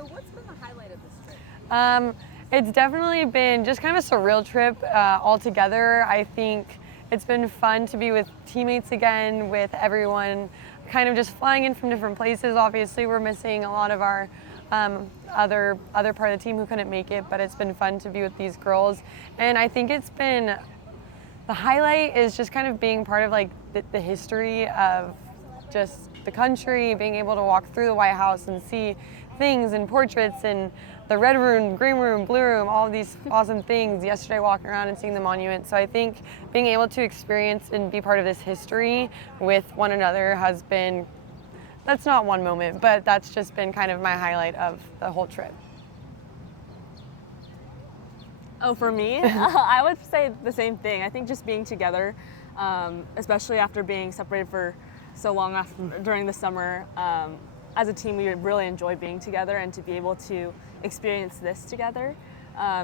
So what's been the highlight of this trip? It's definitely been just kind of a surreal trip altogether. I think it's been fun to be with teammates again, with everyone kind of just flying in from different places. Obviously, we're missing a lot of our other part of the team who couldn't make it, but it's been fun to be with these girls. And I think it's been, the highlight is just kind of being part of like the history of just the country, being able to walk through the White House and see things and portraits and the red room, green room, blue room, all of these awesome things. Yesterday walking around and seeing the monument. So I think being able to experience and be part of this history with one another has been, that's not one moment, but that's just been kind of my highlight of the whole trip. Oh, for me, I would say the same thing. I think just being together, especially after being separated for so long during the summer, as a team, we really enjoy being together, and to be able to experience this together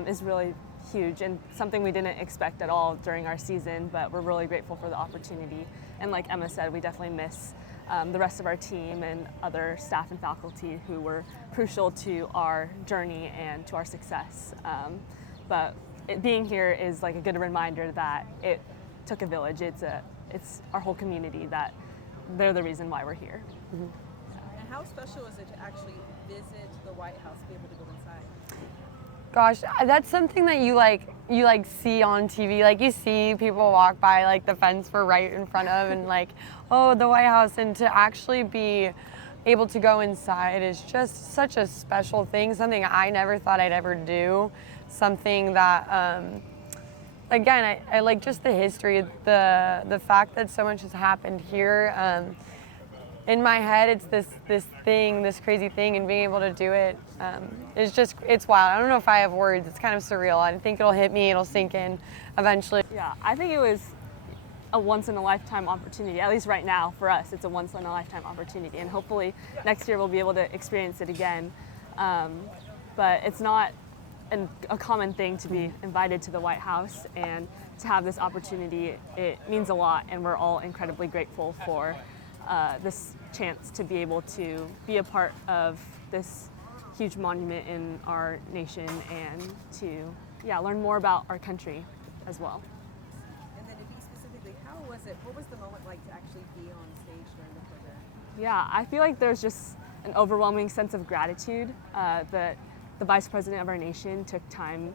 is really huge and something we didn't expect at all during our season, but we're really grateful for the opportunity. And like Emma said, we definitely miss the rest of our team and other staff and faculty who were crucial to our journey and to our success. But being here is like a good reminder that it took a village. It's our whole community that they're the reason why we're here. Mm-hmm. And how special is it to actually visit the White House, be able to go inside? Gosh, that's something that you see on TV. Like you see people walk by like the fence we're right in front of and like, oh, the White House, and to actually be able to go inside is just such a special thing, something I never thought I'd ever do, something that, again, I like just the history, the fact that so much has happened here. In my head, it's this crazy thing, and being able to do it is just, it's wild. I don't know if I have words. It's kind of surreal. I think it'll hit me, it'll sink in eventually. Yeah, I think it was a once-in-a-lifetime opportunity. At least right now, for us, it's a once-in-a-lifetime opportunity, and hopefully next year we'll be able to experience it again. But it's not a common thing to be invited to the White House, and to have this opportunity, it means a lot, and we're all incredibly grateful for this chance to be able to be a part of this huge monument in our nation, and to learn more about our country as well. And then to be specifically, what was the moment like to actually be on stage during the program? Yeah, I feel like there's just an overwhelming sense of gratitude that the Vice President of our nation took time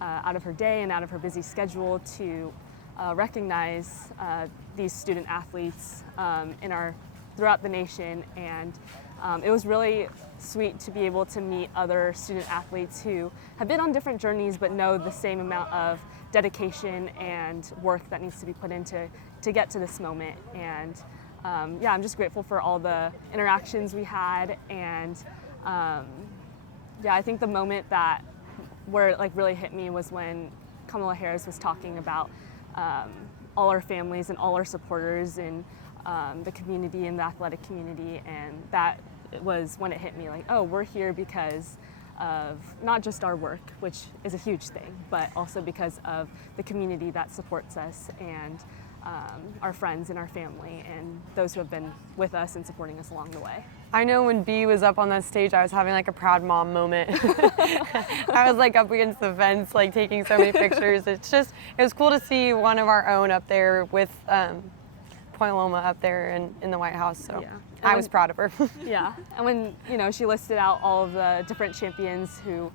out of her day and out of her busy schedule to recognize these student athletes throughout the nation, and it was really sweet to be able to meet other student athletes who have been on different journeys but know the same amount of dedication and work that needs to be put into to get to this moment. And I'm just grateful for all the interactions we had, and I think the moment where it like really hit me was when Kamala Harris was talking about all our families and all our supporters in the community and the athletic community, and that was when it hit me like, oh, we're here because of not just our work, which is a huge thing, but also because of the community that supports us, and our friends and our family and those who have been with us and supporting us along the way. I know when B was up on that stage, I was having like a proud mom moment. I was like up against the fence, like taking so many pictures. It was cool to see one of our own up there with Point Loma up there in the White House. So I was proud of her. Yeah, and when she listed out all of the different champions who,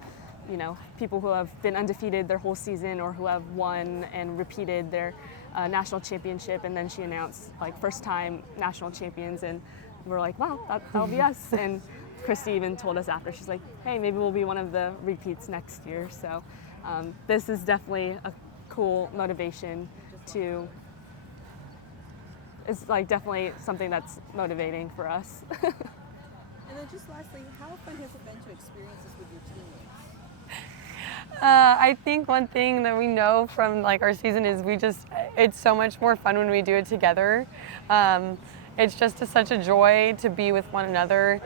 people who have been undefeated their whole season or who have won and repeated their national championship, and then she announced like first-time national champions, and we're like, wow, that'll be us. And Christy even told us after, she's like, hey, maybe we'll be one of the repeats next year. So this is definitely a cool motivation to. It's like definitely something that's motivating for us. And then just lastly, how fun has it been to experience this with your teammates? I think one thing that we know from like our season is it's so much more fun when we do it together. It's just such a joy to be with one another.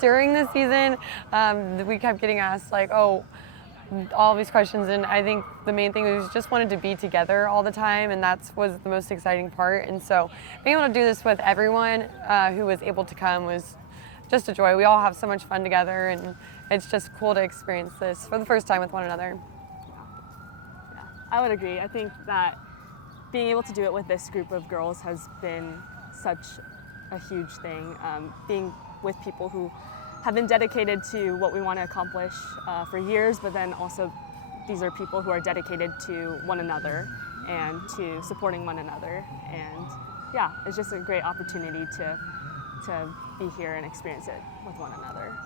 During the season, we kept getting asked like, oh, all these questions, and I think the main thing was just wanted to be together all the time, and that was the most exciting part. And so being able to do this with everyone who was able to come was just a joy. We all have so much fun together, and it's just cool to experience this for the first time with one another. Yeah, I would agree. I think that being able to do it with this group of girls has been such a huge thing. Being with people who have been dedicated to what we want to accomplish for years, but then also these are people who are dedicated to one another and to supporting one another. And yeah, it's just a great opportunity to be here and experience it with one another.